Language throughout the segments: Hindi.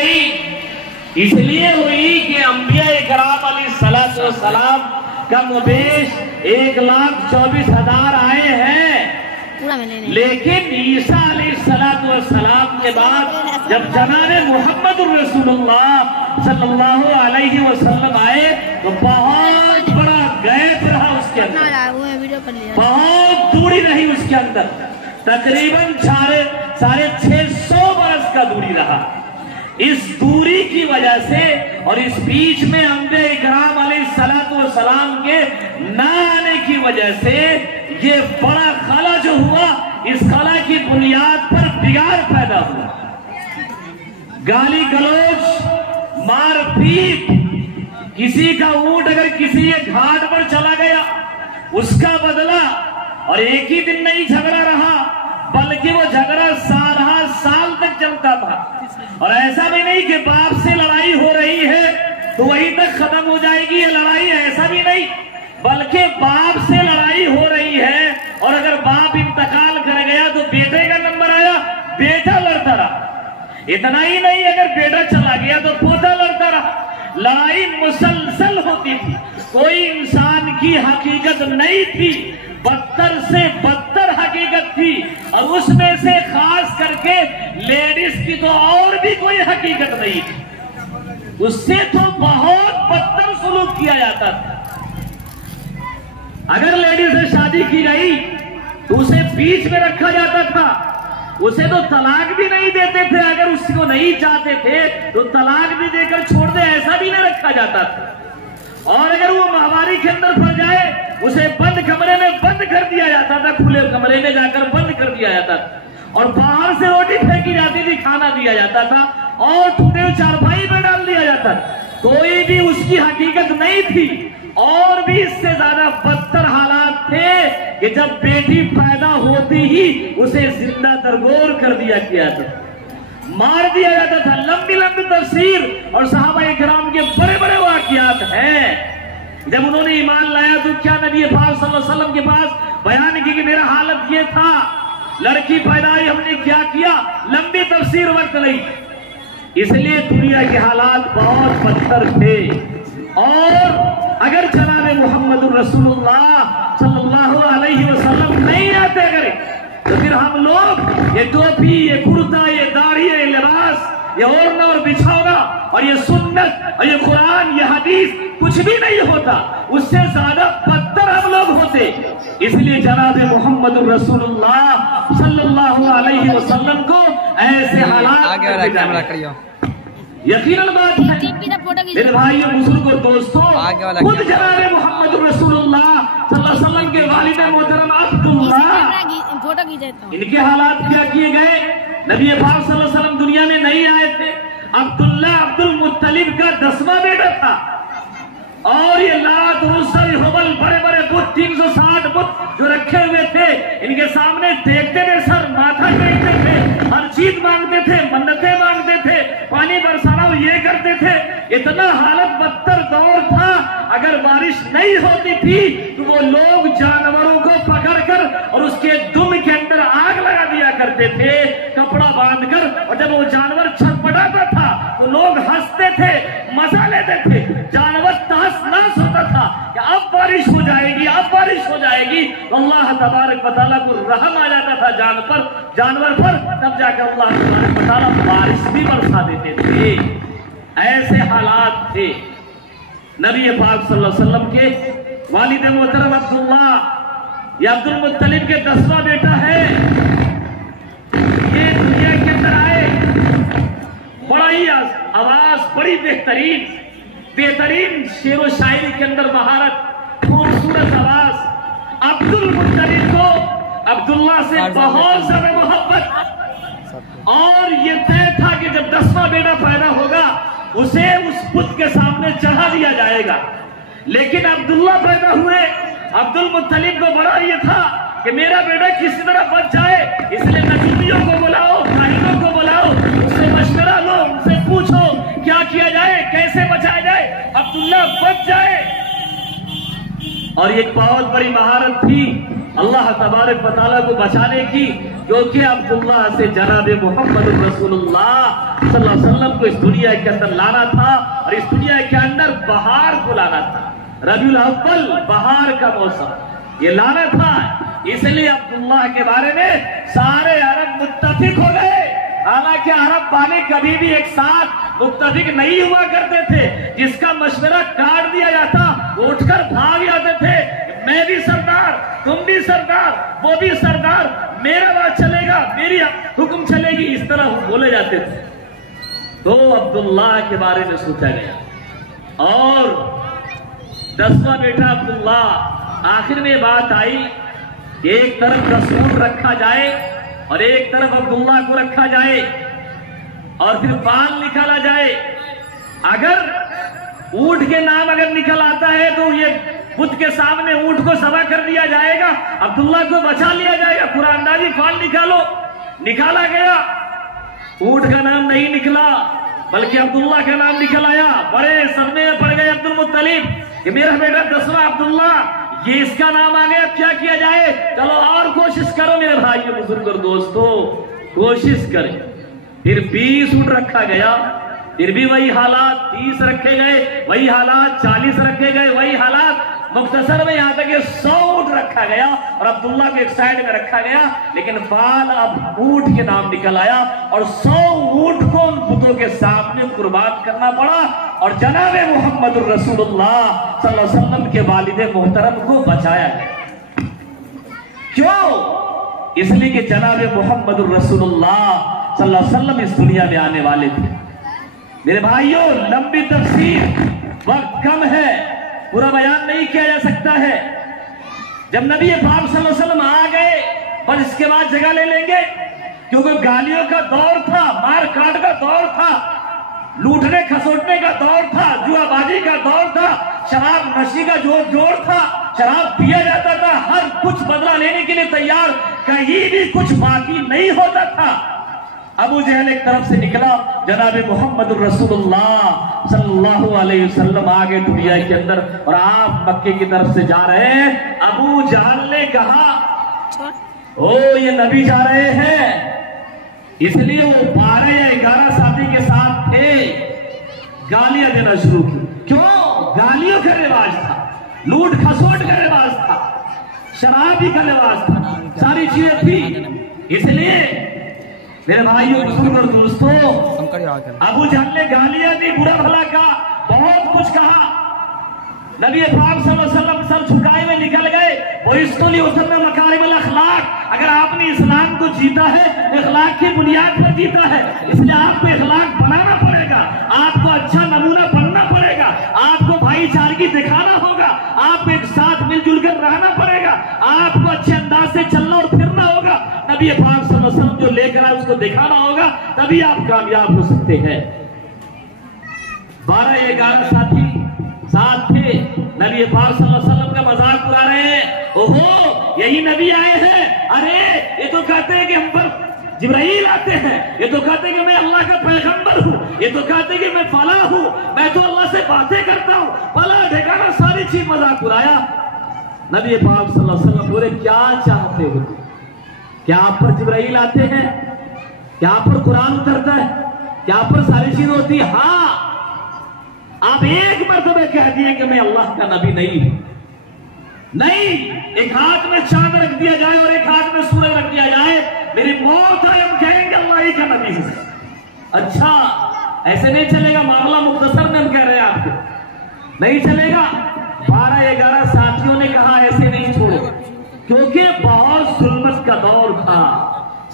गई इसलिए हुई कि अंबिया इकराम अलैहिस्सलाम का मुबेश 1,24,000 आए हैं। लेकिन ईसा अलैहिस्सलाम के बाद जब जनाब मुहम्मदुर रसूलुल्लाह सल्लल्लाहु अलैहि वसल्लम आए तो बहुत बड़ा गैप रहा उसके अंदर, बहुत दूरी रही उसके अंदर, तकरीबन 650 बरस का दूरी रहा। इस दूरी की वजह से और इस बीच में अंबिया इकराम अलैहिस्सलाम के न आने की वजह से ये बड़ा खला जो हुआ, इस खला की बुनियाद पर बिगाड़ पैदा हुआ। गाली गलौज, मारपीट, किसी का ऊंट अगर किसी के घाट पर चला गया उसका बदला, और एक ही दिन नहीं झगड़ा रहा बल्कि वो झगड़ा साल तक चलता था। और ऐसा भी नहीं कि बाप से लड़ाई हो रही है तो वहीं तक खत्म हो जाएगी ये लड़ाई, ऐसा भी नहीं, बल्कि बाप से लड़ाई हो रही है और अगर बाप इंतकाल कर गया तो बेटे का नंबर आया, बेटा लड़ता रहा। इतना ही नहीं, अगर बेटा चला गया तो पोता लड़ता रहा। लड़ाई मुसलसल होती थी, कोई इंसान की हकीकत नहीं थी, बदतर से बदतर हकीकत थी। और उसमें से खास करके लेडीज की तो और भी कोई हकीकत नहीं थी, उससे तो बहुत बदतर सुलूक किया जाता था। अगर लेडीज से शादी की गई तो उसे बीच में रखा जाता था, उसे तो तलाक भी नहीं देते थे, अगर उसको नहीं चाहते थे तो तलाक भी देकर छोड़ दे, ऐसा भी नहीं रखा जाता था। और अगर वो महामारी के अंदर फंस जाए उसे बंद कमरे में बंद कर दिया जाता था, खुले कमरे में जाकर बंद कर दिया जाता था, और बाहर से रोटी फेंकी जाती थी, खाना दिया जाता था, और टूटे चारपाई में डाल दिया जाता था। कोई भी उसकी हकीकत नहीं थी। और भी इससे ज्यादा बदतर हालात थे कि जब बेटी पैदा होती ही उसे जिंदा दरगोर कर दिया गया था, मार दिया जाता था। लंबी लंबी तफसीर और सहाबा इकराम के बड़े बड़े वाकयात हैं। जब उन्होंने ईमान लाया तो क्या नबी पाक सल्लल्लाहु अलैहि वसल्लम के पास बयान की कि मेरा हालत ये था, लड़की पैदा हुई, हमने क्या किया, लंबी तफसीर वक्त नहीं। इसलिए दुनिया के हालात बहुत बदतर थे। और अगर जनाब मुहम्मदुर रसूलुल्लाह सल्लल्लाहु अलैहि वसल्लम नहीं आते अगर तो फिर हम लोग ये टोपी, ये कुर्ता, ये दाढ़ी, ये लिबास, ये ओढ़ना और बिछाना और ये सुन्नत और ये कुरान, ये हदीस कुछ भी नहीं होता, उससे ज्यादा बदतर हम लोग होते। इसलिए जनाब मुहम्मदुर रसूलुल्लाह सल्लल्लाहु अलैहि वसल्लम को ऐसे हालात यकीनन बात है मेरे भाइयों, बुजुर्गों, दोस्तों, खुद जनाब मुहम्मदुर रसूलुल्लाह सल्लल्लाहु अलैहि वसल्लम के वालिद मोहतरम अब्दुल्लाह, इनके हालात क्या किए गए। नबी पाक सल्लल्लाहु अलैहि वसल्लम दुनिया में नहीं आए थे। अब्दुल्लाह अब्दुल मुत्तलिब का 10वां बेटा था। और ये लात रुसल हुबल बड़े बड़े बुत, 360 बुत जो रखे हुए थे, इनके सामने देखते थे, सर माथा टेकते थे, हर चीज मांगते थे, मन्नतें मांगते थे, पानी बरसाना ये करते थे। इतना हालत बदतर दौर था, अगर बारिश नहीं होती थी तो वो लोग जानवरों को पकड़कर और उसके दुम के अंदर आग लगा दिया करते थे कपड़ा बांधकर। और जब वो जानवर छटपटाता था तो लोग हंसते थे, मजा लेते थे। जानवर तहस नहस होता था कि अब बारिश हो जाएगी, अब बारिश हो जाएगी। तो अल्लाह तबारक व तआला को रहम आ जाता था जानवर पर, तब जाकर अल्लाह तबारक व तआला बारिश भी बरसा देते थे। ऐसे हालात थे। नबी पाक सल्लल्लाहु अलैहि वसल्लम के वालिद मोहतरम अब्दुल्लाह, या अब्दुल मुत्तलिब के 10वां बेटा है, ये दुनिया के अंदर आए। बड़ा ही आवाज, बड़ी बेहतरीन शेर व शायरी के अंदर महारत, खूबसूरत आवाज। अब्दुल मुत्तलिब को अब्दुल्लाह से बहुत ज्यादा मोहब्बत, और ये तय था कि जब 10वां बेटा पैदा होगा उसे उस बुत के सामने चढ़ा दिया जाएगा। लेकिन अब्दुल्लाह पैदा हुए, अब्दुल मुत्तलिब को बड़ा ये था कि मेरा बेटा किसी तरह बच जाए, इसलिए नजूमियों को बुलाओ, काहिनों को बुलाओ, उससे मशवरा लो, उनसे पूछो क्या किया जाए, कैसे बचाया जाए, अब्दुल्लाह बच जाए। और एक बहुत बड़ी महारत थी अल्लाह तबारक व तआला को बचाने की, क्योंकि अब्दुल्ला से जनाब मोहम्मद रसूलुल्लाह सल्लल्लाहु अलैहि वसल्लम को इस दुनिया के अंदर लाना था और इस दुनिया के अंदर बहार को लाना था। रबीउल अव्वल बहार का मौसम ये लाना था, इसलिए अब्दुल्लाह के बारे में सारे अरब मुत्तफिक हो गए। हालांकि अरब वाले कभी भी एक साथ मुत्तफिक नहीं हुआ करते थे। जिसका मशवरा काट दिया जाता वो उठकर भाग जाते थे, मैं भी सरदार, तुम भी सरदार, वो भी सरदार, मेरा बात चलेगा, मेरी हुक्म चलेगी, इस तरह बोले जाते थे। तो अब्दुल्लाह के बारे में सोचा गया और 10वां बेटा अब्दुल्लाह। आखिर में बात आई, एक तरफ रसूल रखा जाए और एक तरफ अब्दुल्लाह को रखा जाए और फिर बाल निकाला जाए। अगर ऊंट के नाम अगर निकल आता है तो ये बुद्ध के सामने ऊंट को सवा कर दिया जाएगा, अब्दुल्लाह को बचा लिया जाएगा। कुरानदाजी फाल निकालो, निकाला गया, ऊंट का नाम नहीं निकला बल्कि अब्दुल्लाह का नाम निकल आया। बड़े सदमे में पड़ गए अब्दुल मुत्तलिब कि मेरा बेटा 10वां अब्दुल्लाह, ये इसका नाम आ गया, क्या किया जाए? चलो और कोशिश करो मेरे भाइयों बुजुर्ग और दोस्तों, कोशिश करें। फिर 20 ऊंट रखा गया, फिर भी वही हालात, 30 रखे गए वही हालात, 40 रखे गए वही हालात, मुख्तसर में यहाँ तक 100 ऊंट रखा गया और अब्दुल्लाह को एक साइड में रखा गया। लेकिन बाल अब ऊंट के नाम निकल आया और 100 ऊंट को उन बुतों के सामने कुर्बान करना पड़ा और जनाब मोहम्मद रसूलुल्लाह सल्लल्लाहु अलैहि वसल्लम के वालिद मोहतरम को बचाया गया। क्यों? इसलिए कि जनाब मोहम्मद रसूलुल्लाह सल्लल्लाहु अलैहि वसल्लम इस दुनिया में आने वाले थे। मेरे भाइयों, लंबी तफसीर, वक्त कम है, पूरा बयान नहीं किया जा सकता है। जब नबी पाक सल्लल्लाहु अलैहि वसल्लम आ गए बस इसके बाद जगह ले लेंगे, क्योंकि गालियों का दौर था, मार काट का दौर था, लूटने खसोटने का दौर था, जुआबाजी का दौर था, शराब नशी का जोर था, शराब पिया जाता था, हर कुछ बदला लेने के लिए तैयार, कहीं भी कुछ बाकी नहीं होता था। अबू जहल एक तरफ से निकला, जनाब मोहम्मद रसूलुल्लाह सल्लल्लाहु अलैहि वसल्लम आ गए दुनिया के अंदर और आप मक्के की तरफ से जा रहे हैं। अबू जहल ने कहा, ओ ये नबी जा रहे हैं, इसलिए वो 12 या 11 साथी के साथ थे, गालियां देना शुरू की। क्यों? गालियों का रिवाज था, लूट खसोट का रिवाज था, शराबी का रिवाज था, सारी चीजें थी। इसलिए मेरे भाइयों बुजुर्ग और दोस्तों, अबू जहल ने गालियां दी, बुरा भला कहा, बहुत कुछ कहा। नबी पाक सल्लल्लाहु अलैहि वसल्लम सर झुकाए में निकल गए। वो इसलिए उसने मकारिमुल अखलाक, अगर आपने इस्लाम को जीता है तो अखलाक की बुनियाद पर जीता है, इसलिए आपको अखलाक बनाना पड़ेगा, आपको अच्छा नमूना बनना पड़ेगा, आपको भाईचारगी दिखाना होगा, आपको एक साथ मिलजुल कर रहना पड़ेगा, आपको अच्छे अंदाज से चलना और फिरना होगा। नबी पाक सल्लल्लाहु अलैहि वसल्लम जो लेकर आए उसको दिखाना होगा, तभी आप कामयाब हो सकते हैं। 12 या 11 साथी साथ थे, नबी पाक सल्लल्लाहु अलैहि वसल्लम का मजाक उड़ा रहे हैं। ओहो यही नबी आए हैं, अरे ये तो कहते हैं कि हम पर जिब्राइल आते हैं, ये तो कहते हैं कि मैं अल्लाह का पैगंबर हूँ, ये तो कहते हैं कि मैं फला हूँ, मैं तो अल्लाह से बातें करता हूँ, फला ठिकाना सारी चीज मजाक उड़ाया। नबी पाक सल्लल्लाहु अलैहि वसल्लम बोले, क्या चाहते हो? क्या आप पर जिब्राइल आते हैं? क्या आप पर कुरान उतरता है? क्या आप पर सारी चीज होती है? हाँ, आप एक मर्तबा कह दिए कि मैं अल्लाह का नबी नहीं हूं। नहीं, एक हाथ में चांद रख दिया जाए और एक हाथ में सूरज रख दिया जाए, मेरी मौत है हम कहेंगे अल्लाह ही का नबी है। अच्छा, ऐसे नहीं चलेगा, मामला मुख्तसर में हम कह रहे हैं आपको, नहीं चलेगा। 12 या 11 साथियों ने कहा ऐसे नहीं छोड़ो, क्योंकि बहुत जुल्मत का दौर था,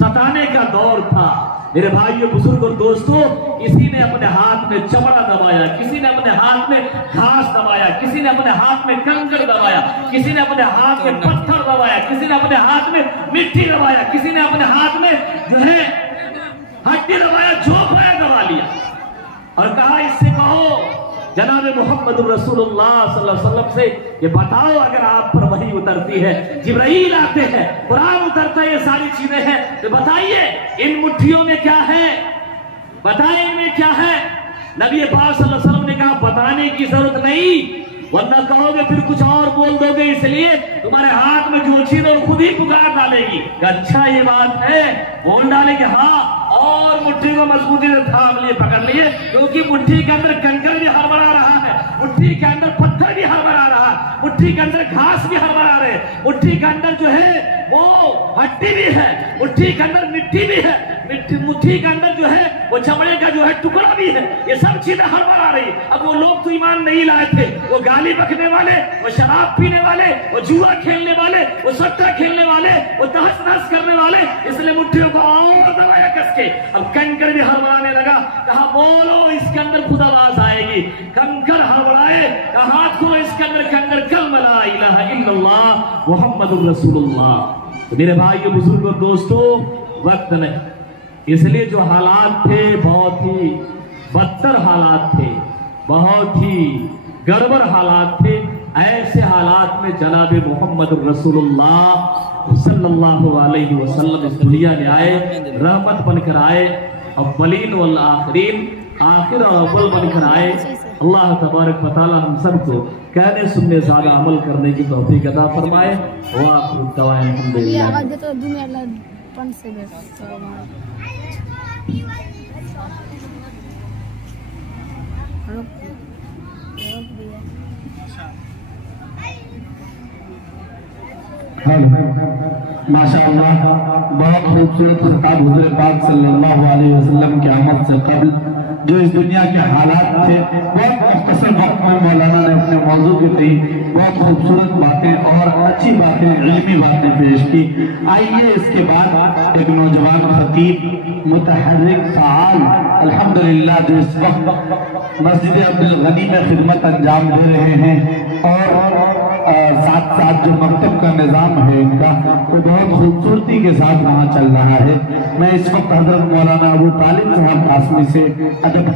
सताने का दौर था। मेरे भाइयों बुजुर्ग और दोस्तों, किसी ने अपने हाथ में चमड़ा दबाया, किसी ने अपने हाथ में घास दबाया, किसी ने अपने हाथ में कंकड़ दबाया, किसी ने अपने हाथ में पत्थर दबाया, किसी ने अपने हाथ में मिट्टी दबाया, किसी ने अपने हाथ में जो है हड्डी दबाया, जो पाया दबा लिया और कहा इससे कहो जनाब मोहम्मद रसूलुल्लाह सल्लल्लाहु अलैहि वसल्लम से ये बताओ, अगर आप पर वही उतरती है, जिब्राइल आते हैं, कुरान उतरता है, ये सारी चीजें हैं, तो बताइए इन मुट्ठियों में क्या है, बताइए इनमें क्या है। नबी पाक सल्लल्लाहु अलैहि वसल्लम ने कहा बताने की जरूरत नहीं, वरना कहोगे फिर कुछ और बोल दोगे, इसलिए तुम्हारे हाथ में जो चीज है खुद ही पुकार डालेगी। अच्छा ये बात है, बोल डालेगी हाँ, और मुट्ठी को मजबूती से थाम लिए, पकड़ लिए, क्योंकि मुट्ठी के अंदर कंकड़ भी हड़बड़ा रहा है, मुट्ठी के अंदर पत्थर भी हड़बड़ा रहा है, मुट्ठी के अंदर घास भी हड़बड़ा रहे, मुट्ठी के अंदर जो है वो हड्डी भी है, मुट्ठी के अंदर मिट्टी भी है, मुट्ठी के अंदर जो है वो चमड़े का जो है टुकड़ा भी है, ये सब चीजें हड़बड़ा रही। अब वो लोग तो ईमान नहीं लाए थे, वो गाली बकने वाले, वो शराब पीने वाले, वो जुआ खेलने वाले, वो सट्टा खेलने वाले, वो तहस नहस करने वाले, इसलिए मुट्ठियों को और दबाया कस के। अब कंकड़ भी हड़बड़ाने लगा, कहा बोलो इसके अंदर खुद आवाज आएगी, कंकड़ हड़बड़ाए, कहा हाथ को इसके अंदर कंकड़, कलमा ला इलाहा इल्लल्लाह मुहम्मदुर रसूलुल्लाह। तो मेरे भाइयों बुजुर्गों दोस्तों, वक्त नहीं, इसलिए जो हालात थे बहुत ही बदतर हालात थे, बहुत ही गड़बड़ हालात थे। ऐसे हालात में जनाब मोहम्मद रसूलुल्लाह सल्लल्लाहु अलैहि वसल्लम इस दुनिया में आए, रहमत बनकर आए, अव्वलीन वल आखिरीन, आखिर और अव्वल बनकर आए। अल्लाह तबारक व तआला हम सबको कहने सुनने ज्यादा अमल करने की तौफीक अता फरमाए। माशाअल्लाह, बहुत खूबसूरत खिताब हुज़ूर पाक सल्लल्लाहु अलैहि वसल्लम की आमद से कबल जो इस दुनिया के हालात थे, बहुत मुख्तसर वक्त में मौलाना ने अपने मौजू की कही, बहुत खूबसूरत बातें और अच्छी बातें, इल्मी बातें पेश की। आइए इसके बाद एक नौजवान खतीब, मुतहर्रिक, फ़आल, अल्हम्दुलिल्लाह, जो इस वक्त मस्जिद अब्दुल गनी में खिदमत अंजाम दे रहे हैं और साथ साथ जो मकतब का निज़ाम है इनका, वो बहुत खूबसूरती के साथ वहाँ चल रहा है। मैं इस वक्त हज़रत मौलाना अबू तालिब साहब कासमी से अदब